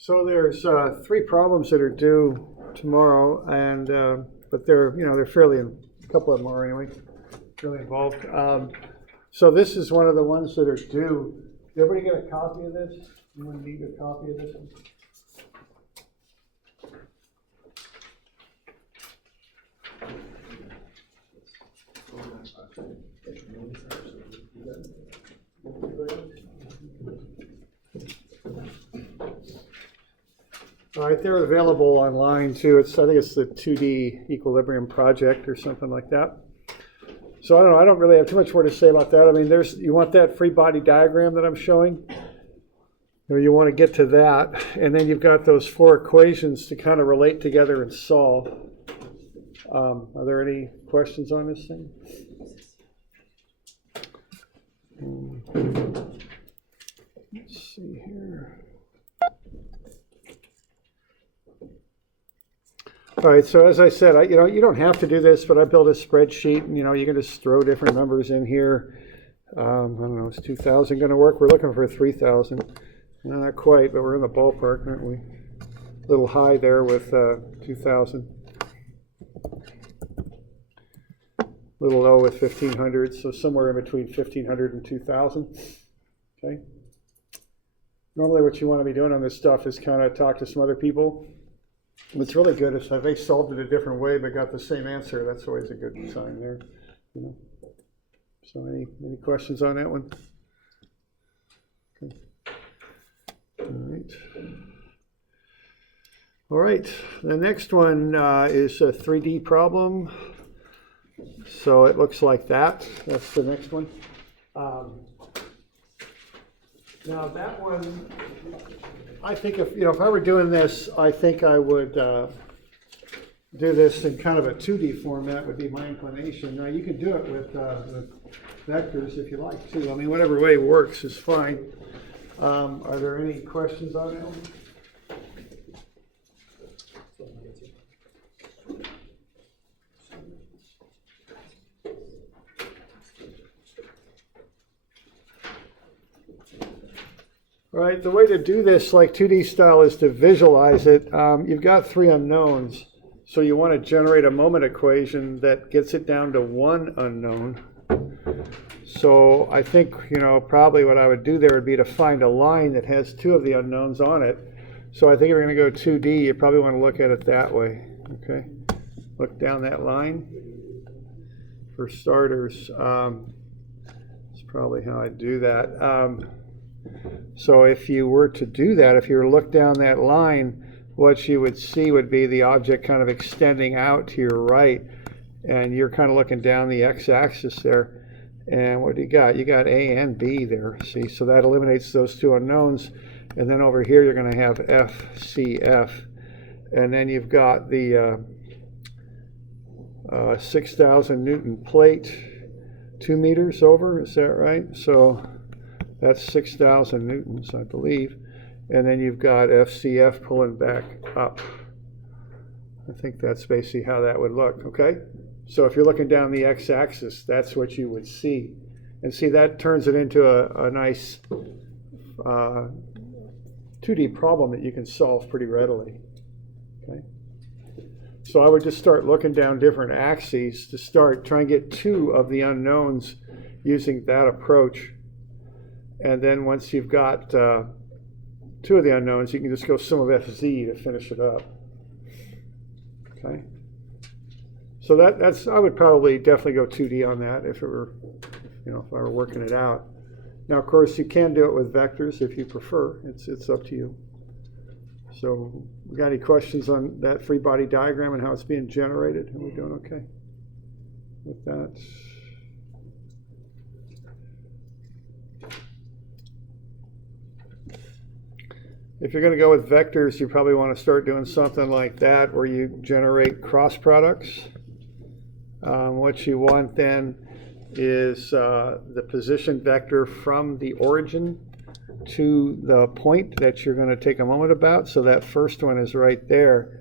So there's three problems that are due tomorrow, and but they're fairly, a couple of them are anyway, fairly involved. So this is one of the ones that are due. Did everybody get a copy of this? Anyone need a copy of this one? All right, they're available online too. I think it's the 2D equilibrium project or something like that. So I don't know. I don't really have too much more to say about that. I mean, you want that free body diagram that I'm showing, or you want to get to that, and then you've got those four equations to kind of relate together and solve. Are there any questions on this thing? Let's see here. All right, so as I said, you don't have to do this, but I built a spreadsheet, and you can just throw different numbers in here. I don't know, is 2,000 going to work? We're looking for 3,000. Not quite, but we're in the ballpark, aren't we? A little high there with 2,000. A little low with 1,500, so somewhere in between 1,500 and 2,000. Okay. Normally, what you want to be doing on this stuff is kind of talk to some other people. What's really good is if they solved it a different way but got the same answer. That's always a good sign there. So any questions on that one? Okay. All right. The next one is a 3D problem. So it looks like that. That's the next one. Now that one, I think if I were doing this, I think I would do this in kind of a 2D format would be my inclination. Now you can do it with vectors if you like too. I mean, whatever way works is fine. Are there any questions on that one? All right, the way to do this like 2D style is to visualize it. You've got three unknowns, so you want to generate a moment equation that gets it down to one unknown. So I think, probably what I would do there would be to find a line that has two of the unknowns on it. So I think if you're going to go 2D, you probably want to look at it that way. Okay, look down that line. For starters, that's probably how I do that. So if you were to do that, if you were to look down that line, what you would see would be the object kind of extending out to your right, and you're kind of looking down the x-axis there. And what do you got? You got A and B there, see? So that eliminates those two unknowns. And then over here you're going to have F, C, F. And then you've got the 6,000 Newton plate, 2 meters over, is that right? So that's 6,000 newtons, I believe. And then you've got FCF pulling back up. I think that's basically how that would look, okay? So if you're looking down the x-axis, that's what you would see. And see, that turns it into a nice 2D problem that you can solve pretty readily, okay? So I would just start looking down different axes to start trying to get two of the unknowns using that approach. And then once you've got two of the unknowns, you can just go sum of FZ to finish it up. Okay. So that's I would probably definitely go 2D on that if it were, if I were working it out. Now, of course, you can do it with vectors if you prefer. It's up to you. So, we got any questions on that free body diagram and how it's being generated? Are we doing okay with that? If you're going to go with vectors, you probably want to start doing something like that where you generate cross products. What you want then is the position vector from the origin to the point that you're going to take a moment about. So that first one is right there,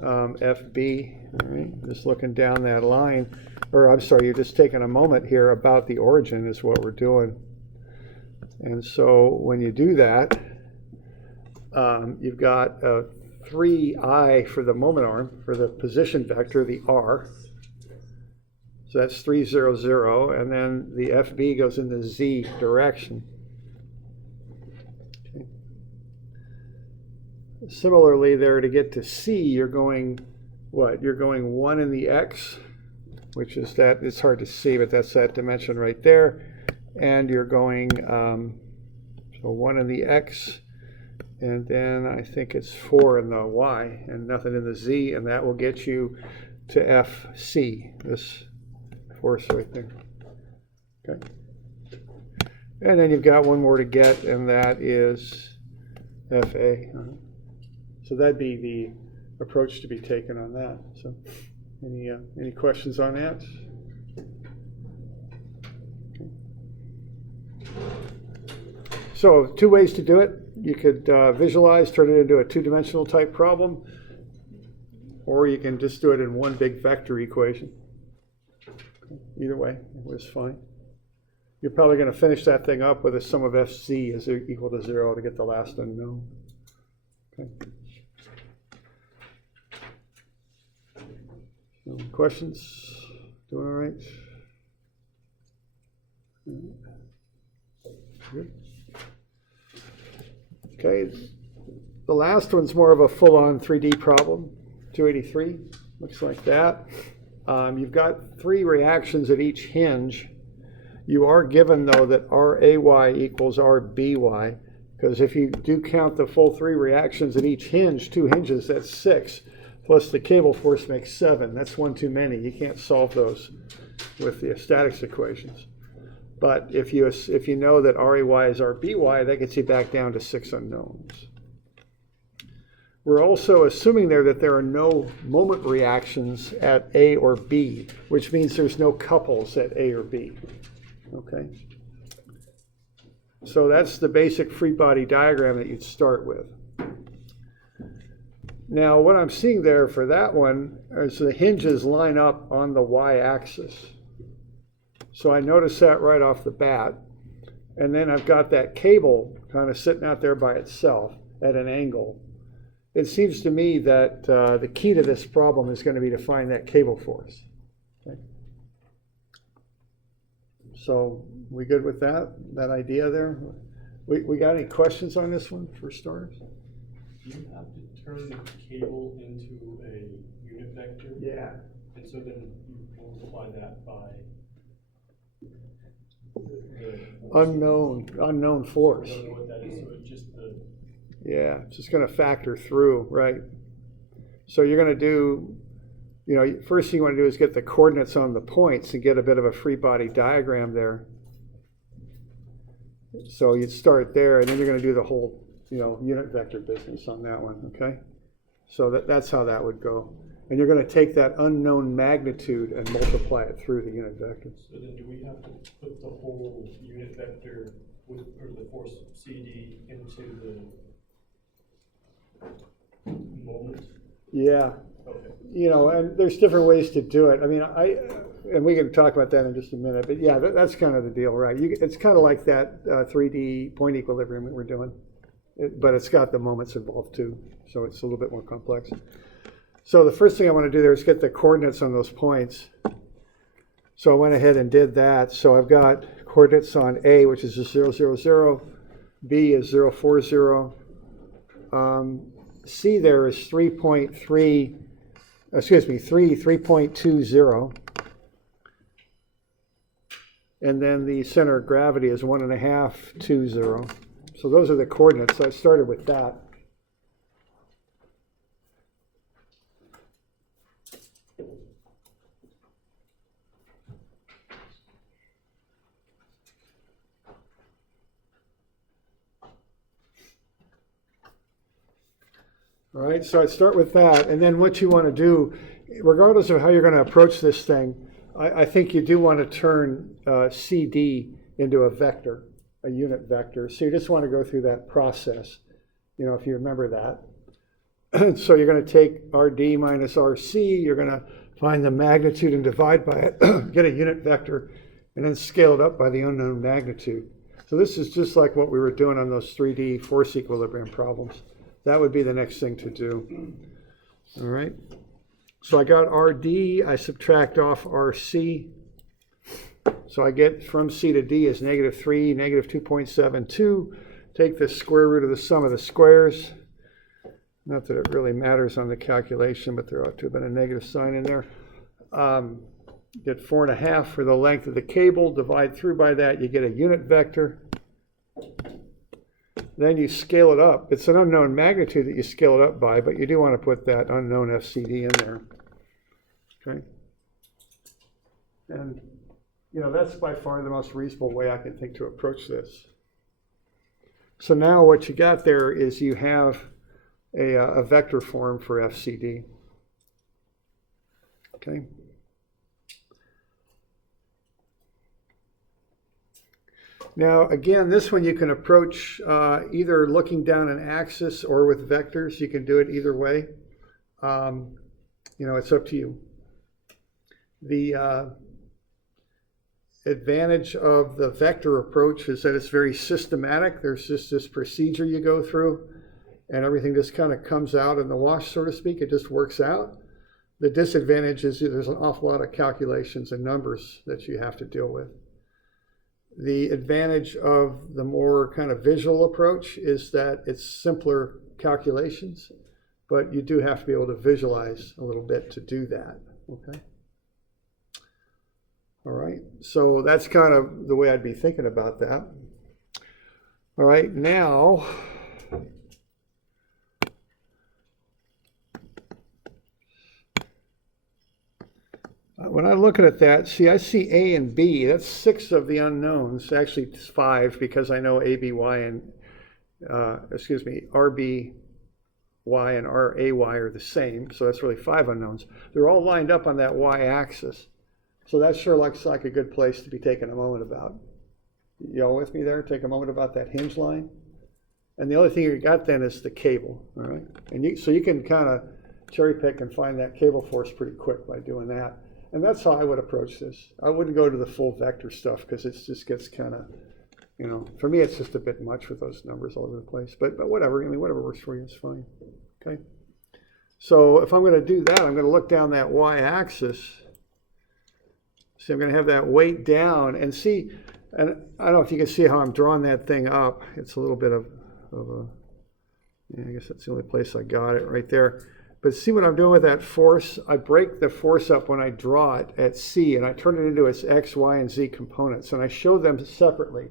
FB. All right, just looking down that line. Or I'm sorry, you're just taking a moment here about the origin is what we're doing. And so when you do that, You've got a 3i for the moment arm, for the position vector, the r. So that's 3, 0, 0, and then the FB goes in the z direction. Okay. Similarly, there to get to C, you're going what? You're going 1 in the x, which is that, it's hard to see, but that's that dimension right there. And you're going, so 1 in the x, and then I think it's 4 in the y, and nothing in the z, and that will get you to FC, this force right there. Okay. And then you've got one more to get, and that is FA. So that'd be the approach to be taken on that. So any questions on that? Okay. So 2 ways to do it. You could visualize, turn it into a 2-dimensional type problem, or you can just do it in one big vector equation. Either way, it was fine. You're probably going to finish that thing up with a sum of FC is equal to 0 to get the last unknown. Okay. So questions? Doing all right? Good. Okay. The last one's more of a full-on 3D problem. 283 looks like that. You've got 3 reactions at each hinge. You are given, though, that RAY equals RBY, because if you do count the full 3 reactions at each hinge, 2 hinges, that's 6, plus the cable force makes 7. That's one too many. You can't solve those with the statics equations. But if you know that RAY is RBY, that gets you back down to 6 unknowns. We're also assuming there that there are no moment reactions at A or B, which means there's no couples at A or B. Okay? So that's the basic free body diagram that you'd start with. Now, what I'm seeing there for that one is the hinges line up on the y-axis. So I notice that right off the bat. And then I've got that cable kind of sitting out there by itself at an angle. It seems to me that the key to this problem is going to be to find that cable force. Okay. So we good with that idea there? We got any questions on this one for starters? Do you have to turn the cable into a unit vector? Yeah. And so then you multiply that by the unknown force. I don't know what that is, so it's just the... Yeah, it's just going to factor through, right? So you're going to do, first thing you want to do is get the coordinates on the points and get a bit of a free body diagram there. So you'd start there, and then you're going to do the whole, unit vector business on that one, okay? So that's how that would go. And you're going to take that unknown magnitude and multiply it through the unit vector. So then do we have to put the whole unit vector or the force CD into the moment? Yeah. Okay. And there's different ways to do it. I mean, and we can talk about that in just a minute, but yeah, that's kind of the deal, right? It's kind of like that 3D point equilibrium that we're doing, but it's got the moments involved too, so it's a little bit more complex. So the first thing I want to do there is get the coordinates on those points. So I went ahead and did that. So I've got coordinates on A, which is 0, 0, 0. B is 0, 4, 0. C there is 3.20. And then the center of gravity is 1.5, 2, 0. So those are the coordinates. So I started with that. All right, so I start with that, and then what you want to do, regardless of how you're going to approach this thing, I think you do want to turn CD into a vector, a unit vector. So you just want to go through that process, if you remember that. So you're going to take RD minus RC, you're going to find the magnitude and divide by it, get a unit vector, and then scale it up by the unknown magnitude. So this is just like what we were doing on those 3D force equilibrium problems. That would be the next thing to do. All right. So I got RD, I subtract off RC. So I get from C to D is -3, -2.72. Take the square root of the sum of the squares. Not that it really matters on the calculation, but there ought to have been a negative sign in there. Get 4.5 for the length of the cable. Divide through by that, you get a unit vector. Then you scale it up. It's an unknown magnitude that you scale it up by, but you do want to put that unknown FCD in there. Okay. And, you know, that's by far the most reasonable way I can think to approach this. So now what you got there is you have a vector form for FCD. Okay. Now, again, this one you can approach either looking down an axis or with vectors. You can do it either way. You know, it's up to you. The advantage of the vector approach is that it's very systematic. There's just this procedure you go through, and everything just kind of comes out in the wash, so to speak. It just works out. The disadvantage is there's an awful lot of calculations and numbers that you have to deal with. The advantage of the more kind of visual approach is that it's simpler calculations, but you do have to be able to visualize a little bit to do that, okay? All right, so that's kind of the way I'd be thinking about that. All right, now, when I'm looking at that, see, I see A and B. That's 6 of the unknowns. Actually, it's 5 because I know A, B, Y, and, R, B, Y, and R, A, Y are the same. So that's really 5 unknowns. They're all lined up on that Y-axis. So that sure looks like a good place to be taking a moment about. You all with me there? Take a moment about that hinge line. And the only thing you got then is the cable, all right? And so you can kind of cherry pick and find that cable force pretty quick by doing that. And that's how I would approach this. I wouldn't go to the full vector stuff because it just gets kind of, you know, for me it's just a bit much with those numbers all over the place. But whatever, I mean, whatever works for you is fine. Okay. So if I'm going to do that, I'm going to look down that y-axis. See, I'm going to have that weight down and see, and I don't know if you can see how I'm drawing that thing up. It's a little bit of a, yeah, I guess that's the only place I got it right there. But see what I'm doing with that force? I break the force up when I draw it at C, and I turn it into its X, Y, and Z components, and I show them separately.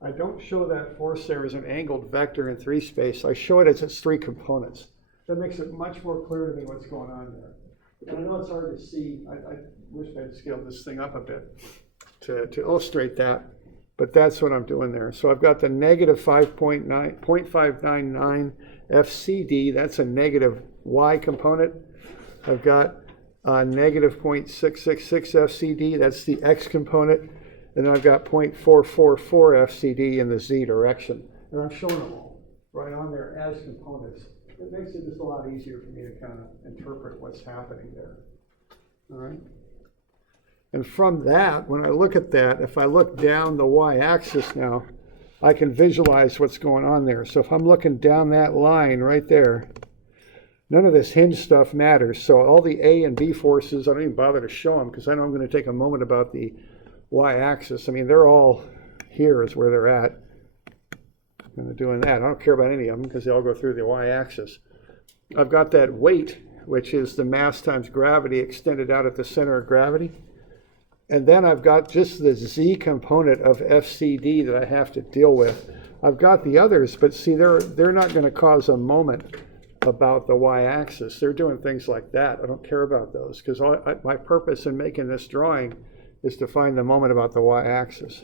I don't show that force there as an angled vector in 3 space. I show it as its 3 components. That makes it much more clear to me what's going on there. And I know it's hard to see. I wish I'd scaled this thing up a bit to illustrate that, but that's what I'm doing there. So I've got the negative 0.599 FCD. That's a negative Y component. I've got negative 0.666 FCD. That's the X component. And then I've got 0.444 FCD in the Z direction. And I'm showing them all right on there as components. It makes it just a lot easier for me to kind of interpret what's happening there. All right. And from that, when I look at that, if I look down the y-axis now, I can visualize what's going on there. So if I'm looking down that line right there, none of this hinge stuff matters. So all the A and B forces, I don't even bother to show them because I know I'm going to take a moment about the y-axis. I mean, they're all here is where they're at. And they're doing that. I don't care about any of them because they all go through the y-axis. I've got that weight, which is the mass times gravity extended out at the center of gravity. And then I've got just the Z component of FCD that I have to deal with. I've got the others, but see, they're not going to cause a moment about the y-axis. They're doing things like that. I don't care about those because my purpose in making this drawing is to find the moment about the y-axis.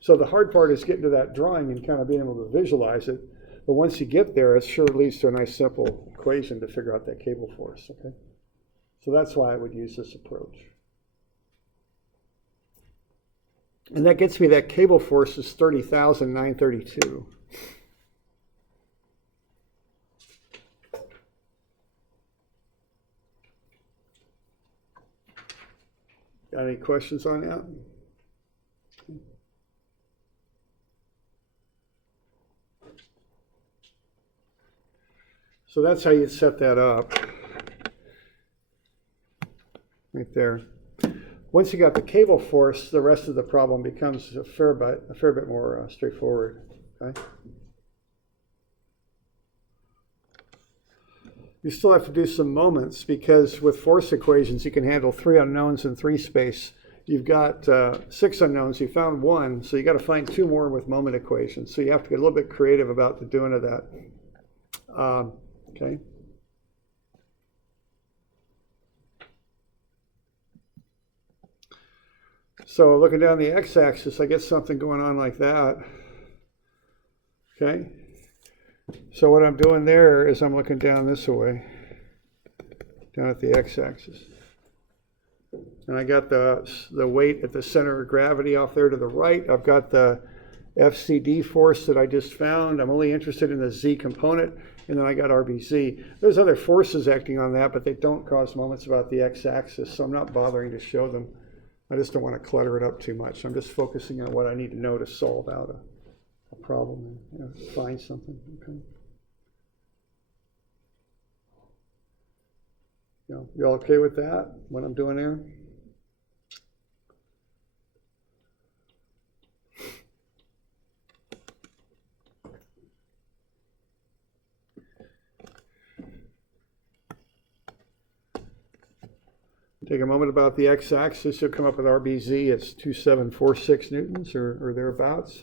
So the hard part is getting to that drawing and kind of being able to visualize it. But once you get there, it sure leads to a nice simple equation to figure out that cable force, okay? So that's why I would use this approach. And that gets me that cable force is 30,932. Got any questions on that? So that's how you set that up. Right there. Once you got the cable force, the rest of the problem becomes a fair bit more straightforward. Okay? You still have to do some moments because with force equations, you can handle 3 unknowns in 3 space. You've got 6 unknowns. You found 1, so you got to find 2 more with moment equations. So you have to get a little bit creative about the doing of that. Okay. So looking down the x-axis, I get something going on like that. Okay. So what I'm doing there is I'm looking down this way, down at the x-axis. And I got the weight at the center of gravity off there to the right. I've got the FCD force that I just found. I'm only interested in the z component. And then I got RBZ. There's other forces acting on that, but they don't cause moments about the x-axis, so I'm not bothering to show them. I just don't want to clutter it up too much. I'm just focusing on what I need to know to solve out a problem and find something. Okay. You all okay with that, what I'm doing there? Take a moment about the x-axis, you'll come up with RBZ. It's 2746 newtons or thereabouts.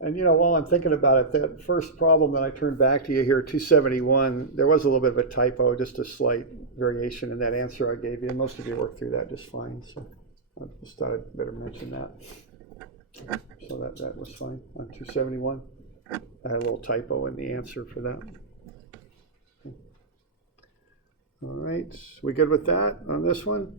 And while I'm thinking about it, that first problem that I turned back to you here, 271, there was a little bit of a typo, just a slight variation in that answer I gave you. And most of you worked through that just fine. So I just thought I'd better mention that. So that was fine on 271. I had a little typo in the answer for that. All right, we good with that on this one?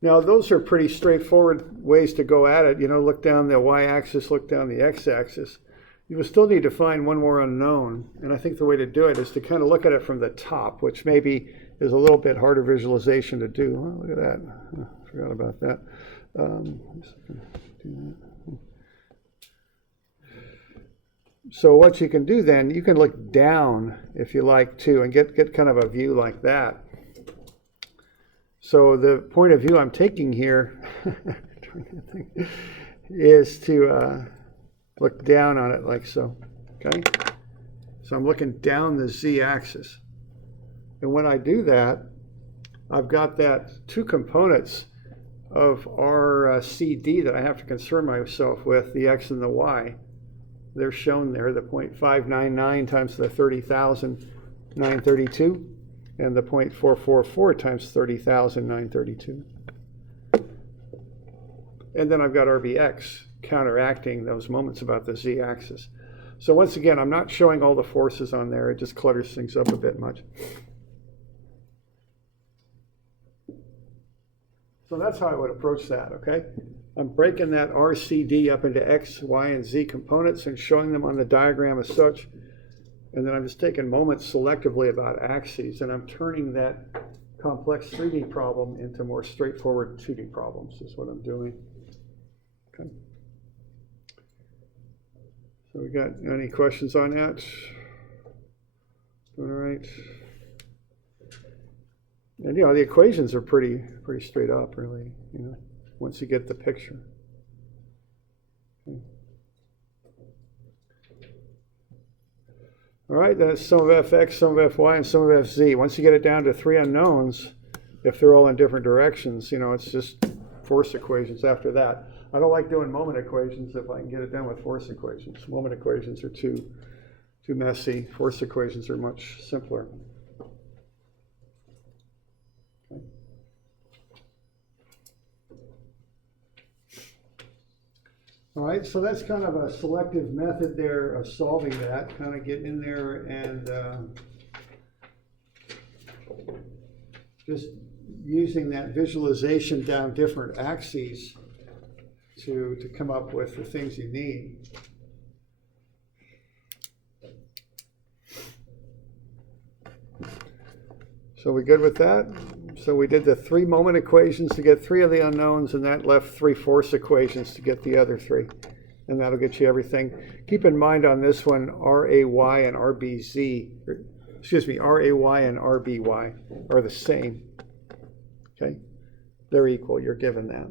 Now, those are pretty straightforward ways to go at it. Look down the y-axis, look down the x-axis. You will still need to find one more unknown. And I think the way to do it is to kind of look at it from the top, which maybe is a little bit harder visualization to do. Oh, look at that. I forgot about that. So what you can do then, you can look down if you like too and get kind of a view like that. So the point of view I'm taking here is to look down on it like so, okay? So I'm looking down the z-axis. And when I do that, I've got that 2 components of our CD that I have to concern myself with, the x and the y. They're shown there, the 0.599 times the 30,932 and the 0.444 times 30,932. And then I've got RBX counteracting those moments about the z-axis. So once again, I'm not showing all the forces on there. It just clutters things up a bit much. So that's how I would approach that, okay? I'm breaking that RCD up into X, Y, and Z components and showing them on the diagram as such. And then I'm just taking moments selectively about axes, and I'm turning that complex 3D problem into more straightforward 2D problems is what I'm doing. Okay. So we got any questions on that? All right. And the equations are pretty straight up, really, once you get the picture. Okay. All right, then it's sum of fx, sum of fy, and sum of fz. Once you get it down to 3 unknowns, if they're all in different directions, it's just force equations after that. I don't like doing moment equations if I can get it done with force equations. Moment equations are too messy. Force equations are much simpler. Okay. All right, so that's kind of a selective method there of solving that, kind of getting in there and just using that visualization down different axes to come up with the things you need. So we good with that? So we did the 3 moment equations to get 3 of the unknowns, and that left 3 force equations to get the other 3. And that'll get you everything. Keep in mind on this one, RAY and RBZ, RAY and RBY are the same. Okay? They're equal. You're given that.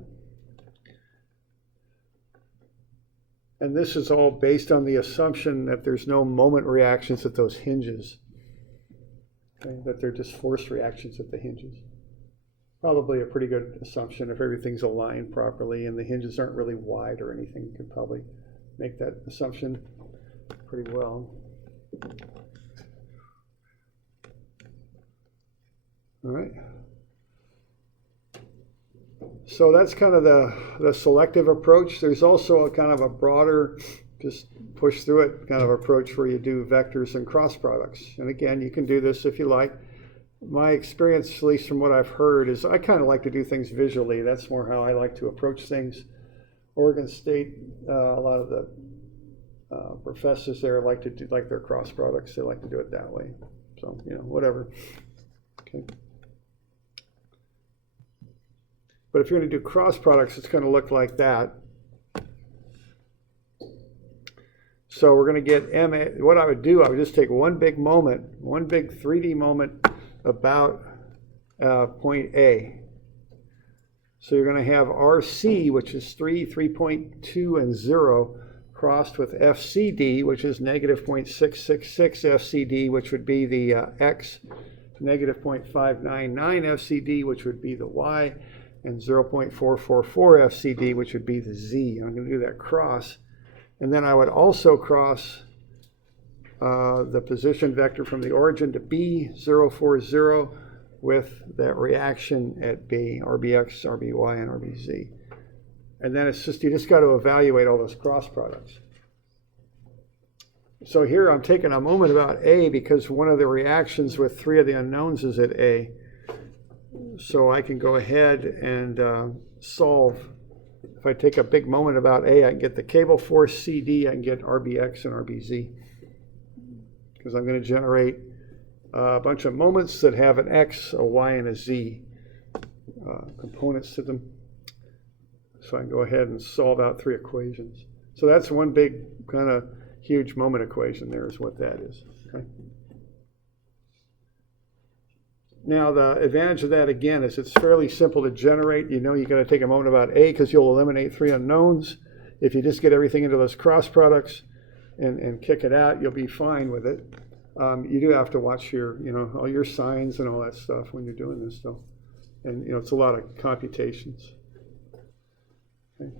And this is all based on the assumption that there's no moment reactions at those hinges. Okay? That they're just force reactions at the hinges. Probably a pretty good assumption if everything's aligned properly and the hinges aren't really wide or anything. You could probably make that assumption pretty well. All right. So that's kind of the selective approach. There's also a kind of a broader, just push through it kind of approach where you do vectors and cross products. And again, you can do this if you like. My experience, at least from what I've heard, is I kind of like to do things visually. That's more how I like to approach things. Oregon State, a lot of the professors there like to do like their cross products. They like to do it that way. So, whatever. Okay. But if you're going to do cross products, it's going to look like that. So we're going to get MA. What I would do, I would just take one big moment, one big 3D moment about point A. So you're going to have RC, which is 3, 3.2, and 0, crossed with FCD, which is negative 0.666 FCD, which would be the X, negative 0.599 FCD, which would be the Y, and 0.444 FCD, which would be the Z. I'm going to do that cross. And then I would also cross the position vector from the origin to B, 0, 4, 0, with that reaction at B, RBX, RBY, and RBZ. And then it's just, you just got to evaluate all those cross products. So here I'm taking a moment about A because one of the reactions with 3 of the unknowns is at A. So I can go ahead and solve. If I take a big moment about A, I can get the cable force CD, I can get RBX and RBZ. Because I'm going to generate a bunch of moments that have an X, a Y, and a Z components to them. So I can go ahead and solve out 3 equations. So that's one big kind of huge moment equation there is what that is. Okay. Now the advantage of that again is it's fairly simple to generate. You got to take a moment about A because you'll eliminate 3 unknowns. If you just get everything into those cross products and kick it out, you'll be fine with it. You do have to watch your, all your signs and all that stuff when you're doing this though. And it's a lot of computations. Okay.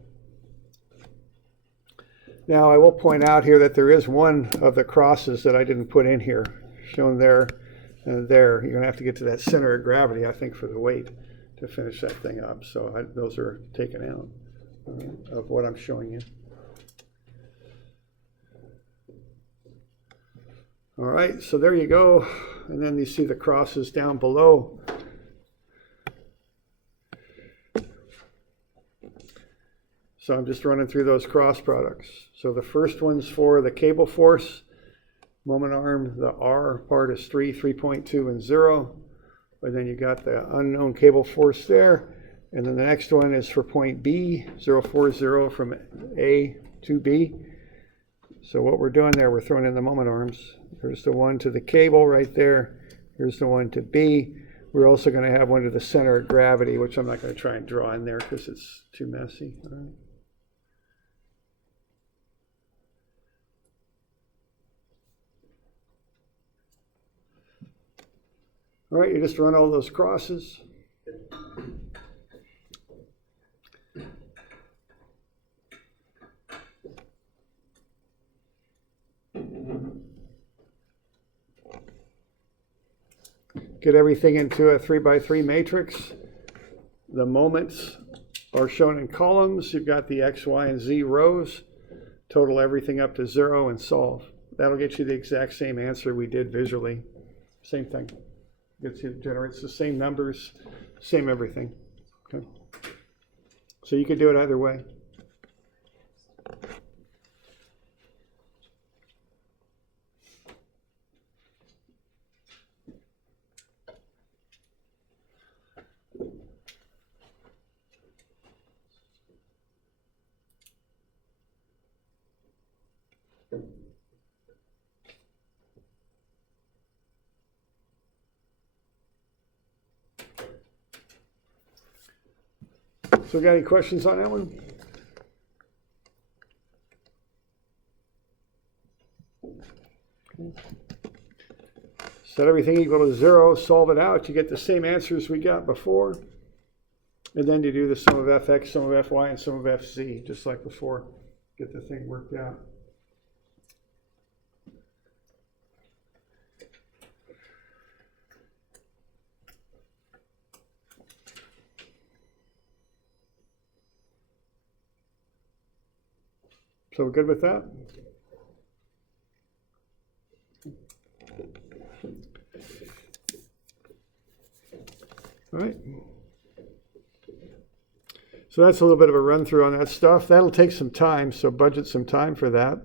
Now I will point out here that there is one of the crosses that I didn't put in here, shown there and there. You're going to have to get to that center of gravity, I think, for the weight to finish that thing up. So those are taken out of what I'm showing you. All right, so there you go. And then you see the crosses down below. So I'm just running through those cross products. So the first one's for the cable force. Moment arm, the R part is 3, 3.2, and 0. And then you got the unknown cable force there. And then the next one is for point B, 0, 4, 0 from A to B. So what we're doing there, we're throwing in the moment arms. Here's the one to the cable right there. Here's the one to B. We're also going to have one to the center of gravity, which I'm not going to try and draw in there because it's too messy. All right. All right, you just run all those crosses. Get everything into a 3x3 matrix. The moments are shown in columns. You've got the X, Y, and Z rows. Total everything up to 0 and solve. That'll get you the exact same answer we did visually. Same thing. Generates the same numbers, same everything. Okay. So you could do it either way. So got any questions on that one? Set everything equal to 0, solve it out, you get the same answers we got before. And then you do the sum of fx, sum of fy, and sum of fz, just like before. Get the thing worked out. So we're good with that? All right. So that's a little bit of a run through on that stuff. That'll take some time, so budget some time for that.